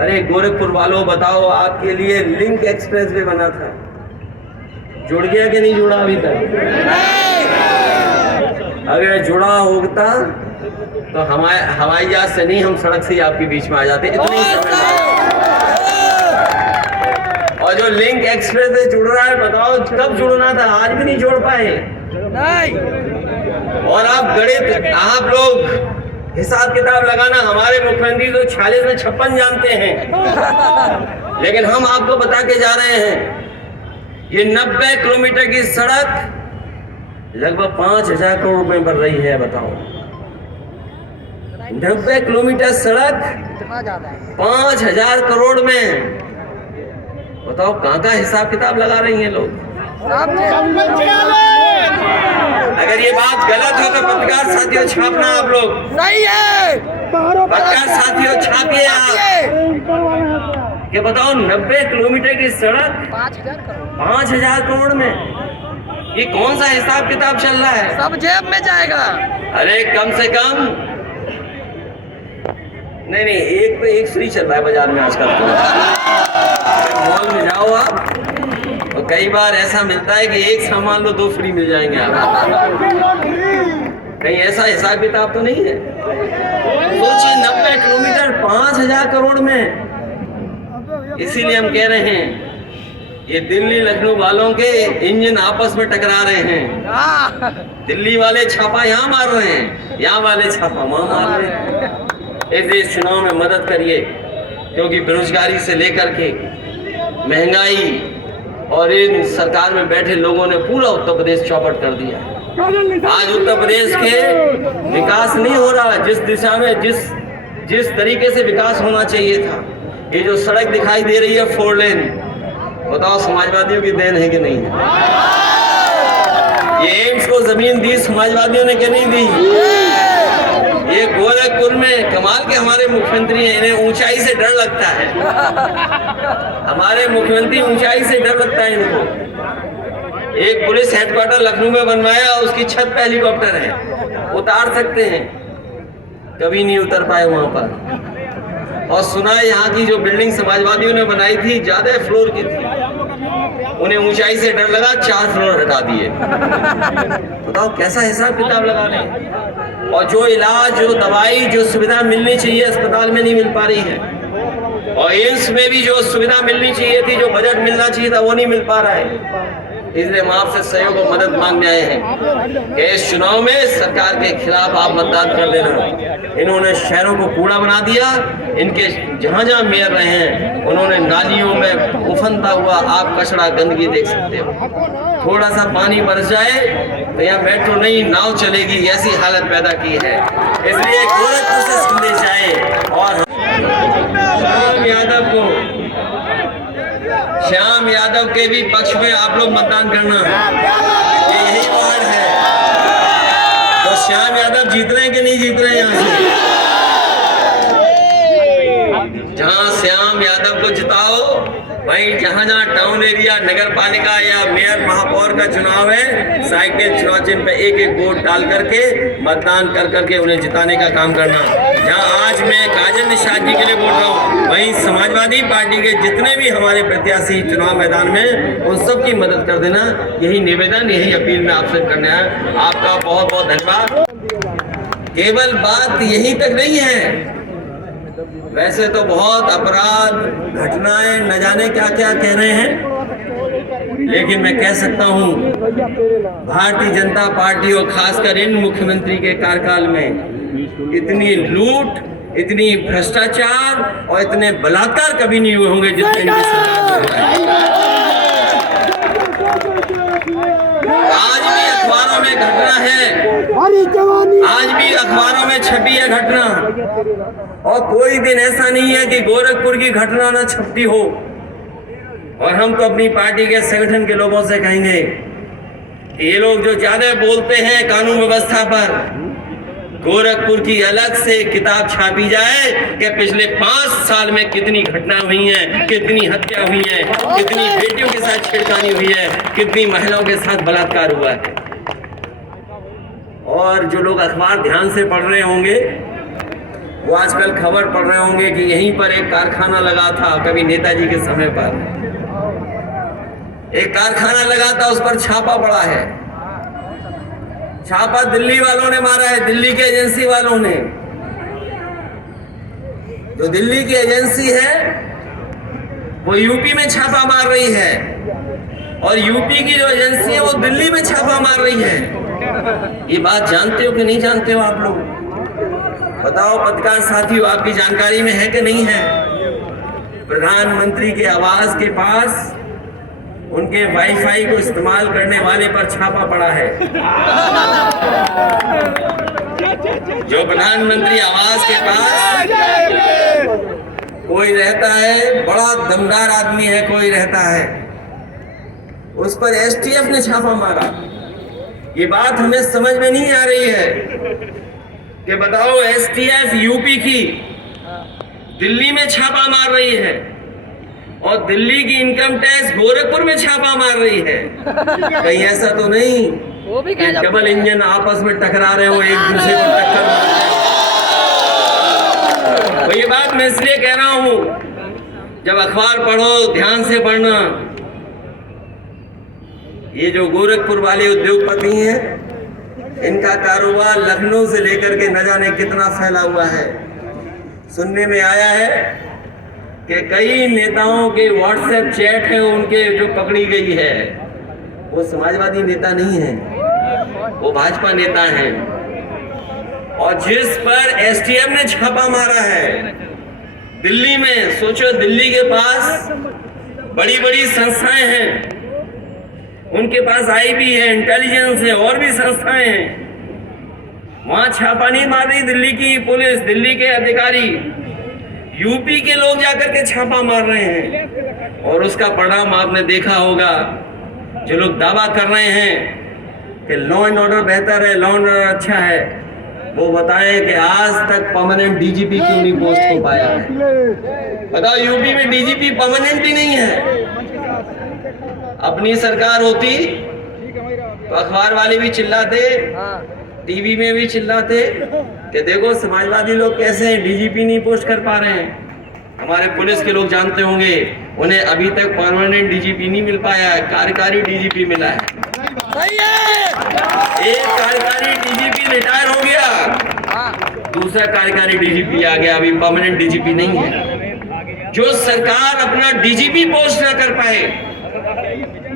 अरे गोरखपुर वालों बताओ, आपके लिए लिंक एक्सप्रेस वे बना था, जुड़ गया कि नहीं जुड़ा अभी तक? अगर जुड़ा होता तो हवाई जहाज से नहीं, हम सड़क से ही आपके बीच में आ जाते। इतनी और जो लिंक एक्सप्रेस वे जुड़ रहा है, बताओ कब जुड़ना था, आज भी नहीं जोड़ पाए। और आप लोग हिसाब किताब लगाना, हमारे मुख्यमंत्री तो 46 में 56 जानते हैं, लेकिन हम आपको बता के जा रहे हैं ये 90 किलोमीटर की सड़क लगभग 5,000 करोड़ रुपए बढ़ रही है। बताओ 90 किलोमीटर सड़क 5,000 करोड़ में, बताओ कहाँ का हिसाब किताब लगा रही हैं लोग। अगर ये बात गलत हो तो पत्रकार साथियों छापना, आप लोग नहीं है, पत्रकार साथियों छापिए आप कि बताओ 90 किलोमीटर की सड़क 5,000 करोड़ में, ये कौन सा हिसाब किताब चल रहा है? सब जेब में जाएगा। अरे कम से कम नहीं, एक फ्री चल रहा है बाजार में आजकल। मॉल में जाओ आप तो कई बार ऐसा मिलता है कि एक सामान लो 2 फ्री मिल जाएंगे आप। कहीं ऐसा हिसाब किताब तो नहीं है? सोचिए 90 किलोमीटर 5,000 करोड़ में। इसीलिए हम कह रहे हैं ये दिल्ली लखनऊ वालों के इंजन आपस में टकरा रहे हैं। दिल्ली वाले छापा यहाँ मार रहे हैं, यहाँ वाले छापा वहाँ मार रहे हैं। इस चुनाव में मदद करिए, क्योंकि बेरोजगारी से लेकर के महंगाई और इन सरकार में बैठे लोगों ने पूरा उत्तर प्रदेश चौपट कर दिया। आज उत्तर प्रदेश के विकास नहीं हो रहा जिस दिशा में जिस तरीके से विकास होना चाहिए था। ये जो सड़क दिखाई दे रही है 4 लेन, बताओ समाजवादियों की देन है कि नहीं? ये एम्स को जमीन दी समाजवादियों ने कि नहीं दी? ये गोरखपुर में कमाल के हमारे मुख्यमंत्री हैं, इन्हें ऊंचाई से डर लगता है। हमारे मुख्यमंत्री ऊंचाई से डर लगता है इनको। एक पुलिस हेडक्वार्टर लखनऊ में बनवाया, उसकी छत पे हेलीकॉप्टर है, उतार सकते हैं, कभी नहीं उतर पाए वहां पर। और सुना है यहाँ की जो बिल्डिंग समाजवादियों ने बनाई थी ज्यादा फ्लोर की थी, उन्हें ऊंचाई से डर लगा, 4 फ्लोर हटा दिए। बताओ कैसा हिसाब किताब लगा रहे हैं। और जो इलाज, जो दवाई, जो सुविधा मिलनी चाहिए अस्पताल में नहीं मिल पा रही है। और एम्स में भी जो सुविधा मिलनी चाहिए थी, जो बजट मिलना चाहिए था, वो नहीं मिल पा रहा है। इसलिए हम आपसे सहयोग और मदद मांगने आए हैं कि इस चुनाव में सरकार के खिलाफ आप मतदान कर देना। इन्होंने शहरों को कूड़ा बना दिया, इनके जहां जहां मेयर रहे हैं उन्होंने नालियों में उफनता हुआ आप कचरा गंदगी देख सकते हो। थोड़ा सा पानी बरस जाए तो यहाँ मेट्रो नहीं नाव चलेगी, ऐसी हालत पैदा की है। इसलिए गोरखपुर से संदेश आए और श्याम यादव के भी पक्ष में आप लोग मतदान करना। ये यही वार्ड है, तो श्याम यादव जीत रहे हैं कि नहीं जीत रहे हैं? यहाँ से जहाँ श्याम यादव को जिताओ, वहीं जहाँ जहाँ टाउन एरिया, नगर पालिका या मेयर महापौर का चुनाव है, साइकिल चुनाव चिन्ह पे एक वोट डाल करके मतदान कर करके उन्हें जिताने का काम करना। जहाँ आज मैं काजल निषाद जी के लिए बोल रहा हूँ, वहीं समाजवादी पार्टी के जितने भी हमारे प्रत्याशी चुनाव मैदान में, उन सब की मदद कर देना। यही निवेदन, यही अपील में आपसे करना है। आपका बहुत बहुत धन्यवाद। केवल बात यहीं तक नहीं है, वैसे तो बहुत अपराध, घटनाएं न जाने क्या क्या कह रहे हैं, लेकिन मैं कह सकता हूं भारतीय जनता पार्टी और खासकर इन मुख्यमंत्री के कार्यकाल में इतनी लूट, इतनी भ्रष्टाचार और इतने बलात्कार कभी नहीं हुए होंगे जितने इनकी सरकार में हुआ है। आज भी अखबारों में घटना है, आज भी अखबारों में छपी है घटना, और कोई दिन ऐसा नहीं है कि गोरखपुर की घटना न छपती हो। और हम तो अपनी पार्टी के संगठन के लोगों से कहेंगे कि ये लोग जो ज्यादा बोलते हैं कानून व्यवस्था पर, गोरखपुर की अलग से किताब छापी जाए कि पिछले 5 साल में कितनी घटना हुई हैं, कितनी हत्या हुई है, कितनी बेटियों के साथ छेड़खानी हुई है, कितनी महिलाओं के साथ बलात्कार हुआ है। और जो लोग अखबार ध्यान से पढ़ रहे होंगे वो आजकल खबर पढ़ रहे होंगे कि यहीं पर एक कारखाना लगा था, कभी नेताजी के समय पर एक कारखाना लगा था, उस पर छापा पड़ा है। छापा दिल्ली वालों ने मारा है, दिल्ली की एजेंसी वालों ने। जो दिल्ली की एजेंसी है वो यूपी में छापा मार रही है, और यूपी की जो एजेंसी है वो दिल्ली में छापा मार रही है। ये बात जानते हो कि नहीं जानते हो आप लोग? बताओ पत्रकार साथियों, आपकी जानकारी में है कि नहीं है? प्रधानमंत्री के आवास के पास उनके वाईफाई को इस्तेमाल करने वाले पर छापा पड़ा है। जो प्रधानमंत्री आवास के पास कोई रहता है, बड़ा दमदार आदमी है, कोई रहता है, उस पर एसटीएफ ने छापा मारा। ये बात हमें समझ में नहीं आ रही है कि बताओ एसटीएफ यूपी की दिल्ली में छापा मार रही है, और दिल्ली की इनकम टैक्स गोरखपुर में छापा मार रही है। कहीं ऐसा तो नहीं कि डबल इंजन आपस में टकरा रहे हो, एक दूसरे को टक्कर मार रहे हो? तो ये बात मैं इसलिए कह रहा हूं, जब अखबार पढ़ो ध्यान से पढ़ना। ये जो गोरखपुर वाले उद्योगपति हैं, इनका कारोबार लखनऊ से लेकर के न जाने कितना फैला हुआ है। सुनने में आया है कि कई नेताओं के व्हाट्सएप चैट है उनके जो पकड़ी गई है, वो समाजवादी नेता नहीं है, वो भाजपा नेता हैं। और जिस पर एसटीएफ ने छापा मारा है दिल्ली में, सोचो दिल्ली के पास बड़ी बड़ी संस्थाएं हैं, उनके पास आईबी है, इंटेलिजेंस है, और भी संस्थाएं हैं। वहां छापा नहीं मार रही दिल्ली की पुलिस, दिल्ली के अधिकारी, यूपी के लोग जाकर के छापा मार रहे हैं। और उसका परिणाम आपने देखा होगा। जो लोग दावा कर रहे हैं कि लॉ एंड ऑर्डर बेहतर है, लॉ एंड ऑर्डर अच्छा है, वो बताएं कि आज तक परमानेंट डीजीपी क्यों नहीं पोस्ट हो पाया है? बताओ, यूपी में डीजीपी परमानेंट ही नहीं है। अपनी सरकार होती तो अखबार वाले भी चिल्लाते, टीवी में भी चिल्लाते कि देखो समाजवादी लोग कैसे हैं, डीजीपी नहीं पोस्ट कर पा रहे हैं। हमारे पुलिस के लोग जानते होंगे, उन्हें अभी तक परमानेंट डीजीपी नहीं मिल पाया है, कार्यकारी डीजीपी मिला है। एक कार्यकारी डीजीपी रिटायर हो गया, दूसरा कार्यकारी डीजीपी आ गया, अभी परमानेंट डीजीपी नहीं है। जो सरकार अपना डीजीपी पोस्ट ना कर पाए,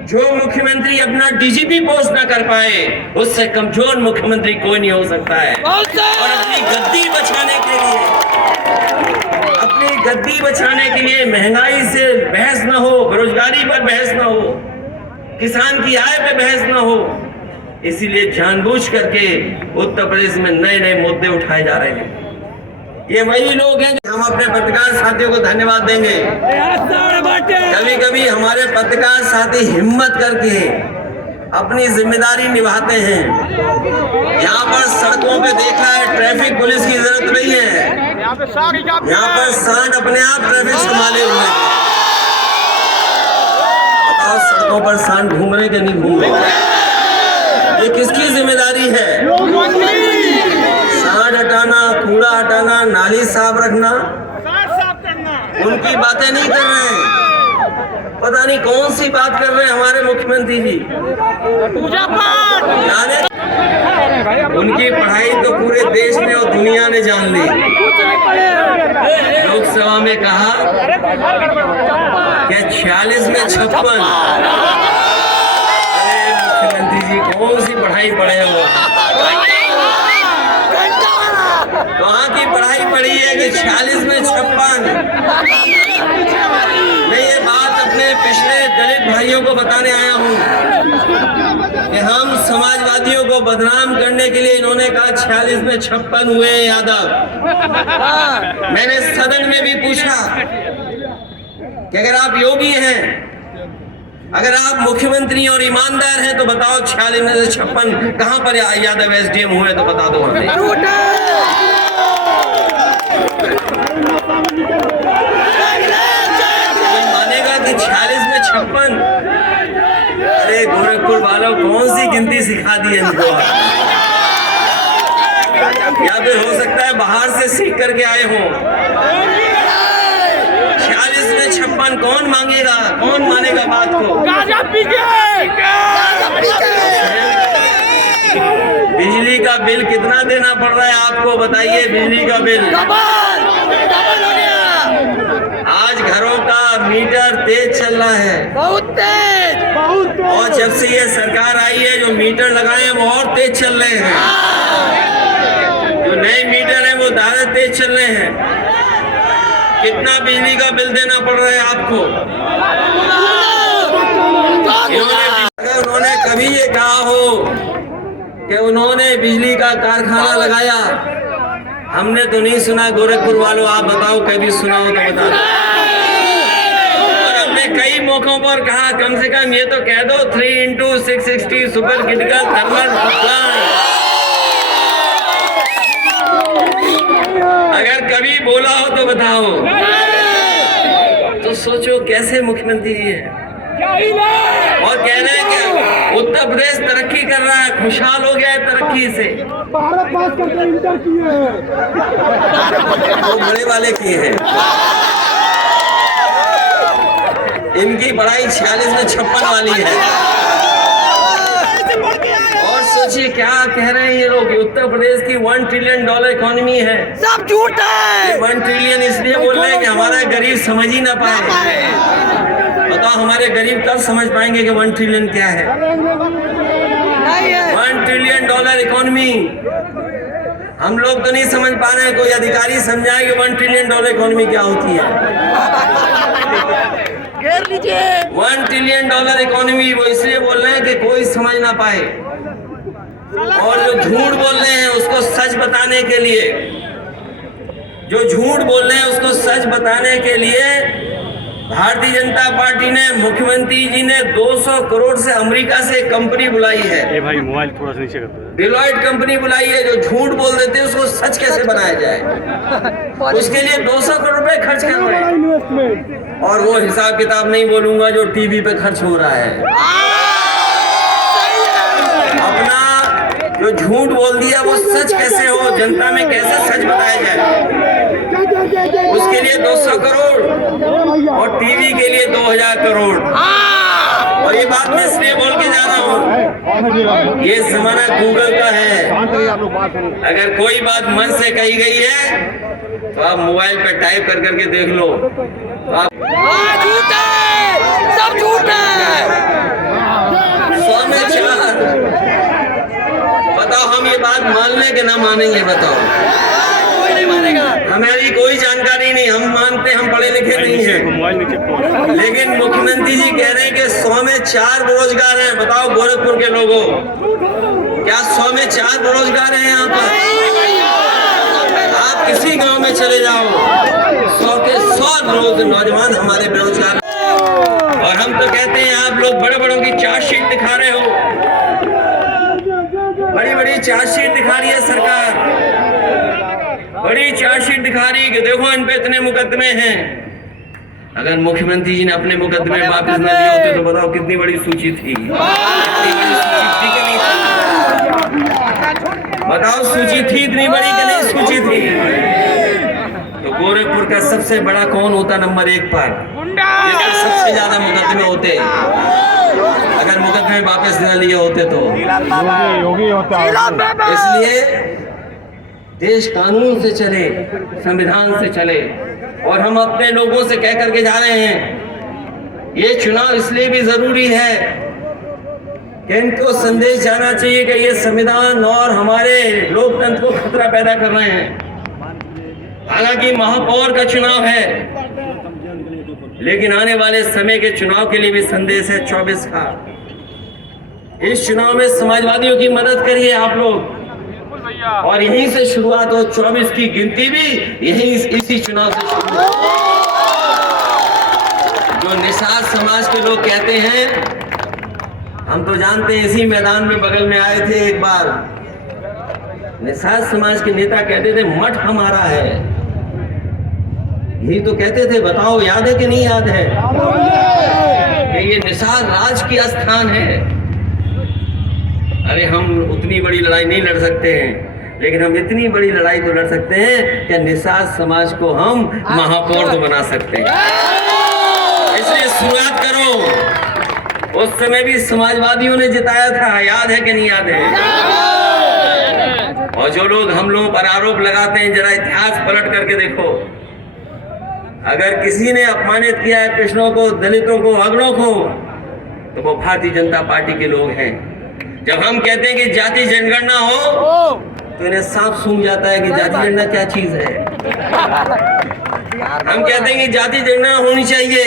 जो मुख्यमंत्री अपना डीजीपी पोस्ट ना कर पाए, उससे कमजोर मुख्यमंत्री कोई नहीं हो सकता है। और अपनी गद्दी बचाने के लिए महंगाई से बहस ना हो, बेरोजगारी पर बहस ना हो, किसान की आय पे बहस ना हो, इसीलिए जानबूझ करके उत्तर प्रदेश में नए नए मुद्दे उठाए जा रहे हैं। ये वही लोग हैं। हम अपने पत्रकार साथियों को धन्यवाद देंगे। कभी कभी हमारे पत्रकार साथी हिम्मत करके अपनी जिम्मेदारी निभाते हैं। यहाँ पर सड़कों पे देखा है, ट्रैफिक पुलिस की जरूरत नहीं है, यहाँ पर सांड अपने आप ट्रैफिक संभाले हुए हैं। बताओ, सड़कों पर सांड घूम रहे कि नहीं घूम रहे? ये किसकी जिम्मेदारी है? सांड हटाना, कूड़ा हटाना, नाली साफ रखना, उनकी बातें नहीं कर रहे हैं। पता नहीं कौन सी बात कर रहे हैं हमारे मुख्यमंत्री जी। पूजा पाठ जाने, उनकी पढ़ाई तो पूरे देश में और दुनिया ने जान ली। लोकसभा में कहा कि 46 में 56। अरे मुख्यमंत्री जी, कौन सी पढ़ाई पढ़े हो? कहाँ की पढ़ाई पढ़ी है कि 46 में 56? मैं ये बात अपने पिछले दलित भाइयों को बताने आया हूँ कि हम समाजवादियों को बदनाम करने के लिए इन्होंने कहा 46 में 56 हुए यादव। मैंने सदन में भी पूछा कि अगर आप योगी हैं, अगर आप मुख्यमंत्री और ईमानदार हैं, तो बताओ 46 में से 56 कहां पर यादव एसडीएम हुए, तो बता दो हमें। मानेगा कि 46 में 56? अरे गोरखपुर वालों, कौन सी गिनती सिखा दी है इनको? या फिर हो सकता है बाहर से सीख करके आए हों। 46 में 56 कौन मांगेगा, कौन मानेगा बात को? बिजली का बिल कितना देना पड़ रहा है आपको, बताइए? बिजली का बिल आज घरों का मीटर तेज चल रहा है, बहुत तेज। और जब से ये सरकार आई है जो मीटर लगाए हैं वो और तेज चल रहे हैं। जो नए मीटर हैं वो ज्यादा तेज चल रहे हैं। कितना बिजली का बिल देना पड़ रहा है आपको? अगर उन्होंने कभी ये कहा हो कि उन्होंने बिजली का कारखाना लगाया, हमने तो नहीं सुना। गोरखपुर वालों आप बताओ, कभी सुना हो तो बता दो। और हमने कई मौकों पर कहा कम से कम ये तो कह दो 3x660 super critical thermal plant. अगर कभी बोला हो तो बताओ। तो सोचो कैसे मुख्यमंत्री जी हैं और कह रहे हैं कि उत्तर प्रदेश तरक्की कर रहा है, खुशहाल हो गया है तरक्की से। भारत पास करके इंटर किए हैं, वो बड़े वाले किए हैं। इनकी पढ़ाई 46 में 56 वाली है। और सोचिए क्या कह रहे हैं ये लोग, उत्तर प्रदेश की $1 ट्रिलियन इकोनॉमी है। सब झूठ है। 1 ट्रिलियन इसलिए बोल रहे हैं कि हमारा गरीब समझ ही ना पाए। बताओ हमारे गरीब कब समझ पाएंगे कि 1 ट्रिलियन क्या है? नहीं है। $1 ट्रिलियन इकोनॉमी हम लोग तो नहीं समझ पा रहे हैं। कोई अधिकारी समझाए कि 1 ट्रिलियन इकोनॉमी क्या होती है? घेर लीजिए। 1 ट्रिलियन इकोनॉमी वो इसलिए बोल रहे हैं कि कोई समझ ना पाए। और जो झूठ बोल रहे हैं उसको सच बताने के लिए, जो झूठ बोल रहे हैं उसको सच बताने के लिए भारतीय जनता पार्टी ने, मुख्यमंत्री जी ने 200 करोड़ से अमेरिका से कंपनी बुलाई है। ए भाई मोबाइल थोड़ा सा नीचे कर दो। डिलॉयट कंपनी बुलाई है। जो झूठ बोल देते हैं उसको सच कैसे बनाया जाए, उसके लिए 200 करोड़ रुपए खर्च कर रहे हैं। और वो हिसाब किताब नहीं बोलूंगा जो टीवी पे खर्च हो रहा है। अपना जो झूठ बोल दिया वो सच कैसे हो, जनता में कैसे सच बताया जाए, उसके लिए 200 करोड़ और टीवी के लिए 2000 करोड़। और ये बात मैं इसलिए बोल के जा रहा हूँ, ये जमाना गूगल का है। अगर कोई बात मन से कही गई है तो आप मोबाइल पे टाइप कर करके देख लो। आप झूठ है, सब झूठ है। 100 में 4। बताओ हम ये बात मान लें कि ना मानेंगे? बताओ। कोई नहीं मानेगा। हमारी कोई जानकारी नहीं, हम मानते हम पढ़े लिखे नहीं हैं। मोबाइल नीचे खोलो। लेकिन मुख्यमंत्री जी कह रहे हैं कि 100 में 4 बेरोजगार हैं। बताओ गोरखपुर के लोगों, क्या 100 में 4 बेरोजगार हैं यहाँ पर? आप किसी गांव में चले जाओ, 100 के 100 नौजवान हमारे बेरोजगार। और हम तो कहते हैं आप लोग बड़े बड़ों की चार्जशीट दिखा रहे हो, बड़ी बड़ी चार्जशीट दिखा रही है सरकार, बड़ी चार्जशीट दिखा रही है कि देखो इन पे इतने मुकदमे हैं। अगर मुख्यमंत्री जी ने अपने मुकदमे वापस न लिए होते तो बताओ कितनी बड़ी सूची थी। इतनी बड़ी सूची थी कि नहीं थी? बताओ सूची थी इतनी बड़ी कि नहीं सूची थी? तो गोरखपुर का सबसे बड़ा कौन होता नंबर 1 पर, जिसके सबसे ज्यादा मुकदमे होते, अगर मुकदमे वापस न लिए होते तो? योगी होता है। इसलिए देश कानून से चले, संविधान से चले। और हम अपने लोगों से कह करके जा रहे हैं, ये चुनाव इसलिए भी जरूरी है कि इनको संदेश जाना चाहिए कि ये संविधान और हमारे लोकतंत्र को खतरा पैदा कर रहे हैं। हालांकि महापौर का चुनाव है, लेकिन आने वाले समय के चुनाव के लिए भी संदेश है 24 का। इस चुनाव में समाजवादियों की मदद करिए आप लोग, और यहीं से शुरुआत हो। 24 की गिनती भी यहीं इसी चुनाव से शुरू हो। जो निषाद समाज के लोग कहते हैं, हम तो जानते हैं, इसी मैदान में बगल में आए थे एक बार, निषाद समाज के नेता कहते थे मठ हमारा है। यही तो कहते थे, बताओ याद है कि नहीं याद है कि ये निषाद राज की स्थान है। अरे हम उतनी बड़ी लड़ाई नहीं लड़ सकते हैं। लेकिन हम इतनी बड़ी लड़ाई तो लड़ सकते हैं कि निषाद समाज को हम महापौर तो बना सकते हैं। इसलिए शुरुआत करो। उस समय भी समाजवादियों ने जिताया था, याद है कि नहीं याद है? और जो लोग हम लोगों पर आरोप लगाते हैं, जरा इतिहास पलट करके देखो। अगर किसी ने अपमानित किया है पिछड़ों को, दलितों को, अगड़ों को, तो वो भारतीय जनता पार्टी के लोग हैं। जब हम कहते हैं कि जाति जनगणना हो, तो इन्हें साफ सूंघ जाता है कि जाति जनगणना क्या चीज है। हम कहते हैं कि जाति जनगणना होनी चाहिए।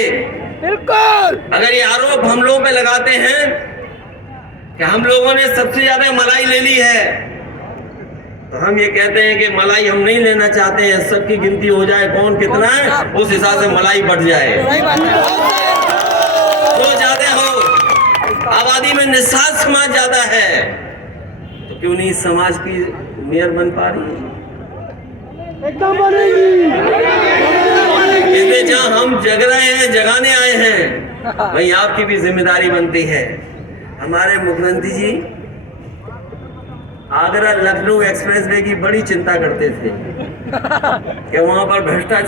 बिल्कुल। अगर ये आरोप हम लोगों पे लगाते हैं कि हम लोगों ने सबसे ज्यादा मलाई ले ली है, तो हम ये कहते हैं कि मलाई हम नहीं लेना चाहते हैं। सबकी गिनती हो जाए कौन कितना है, उस हिसाब से मलाई बढ़ जाए। तो ज्यादा हो, आबादी में निषाद समाज ज्यादा है, तो क्यों नहीं समाज की मेयर बन पा रही है? एकदम बनेगी। इसलिए जहां हम जग रहे हैं, जगाने आए हैं, वहीं आपकी भी जिम्मेदारी बनती है। हमारे मुख्यमंत्री जी आगरा लखनऊ एक्सप्रेसवे की बड़ी चिंता करते थे कि वहां पर भ्रष्टाचार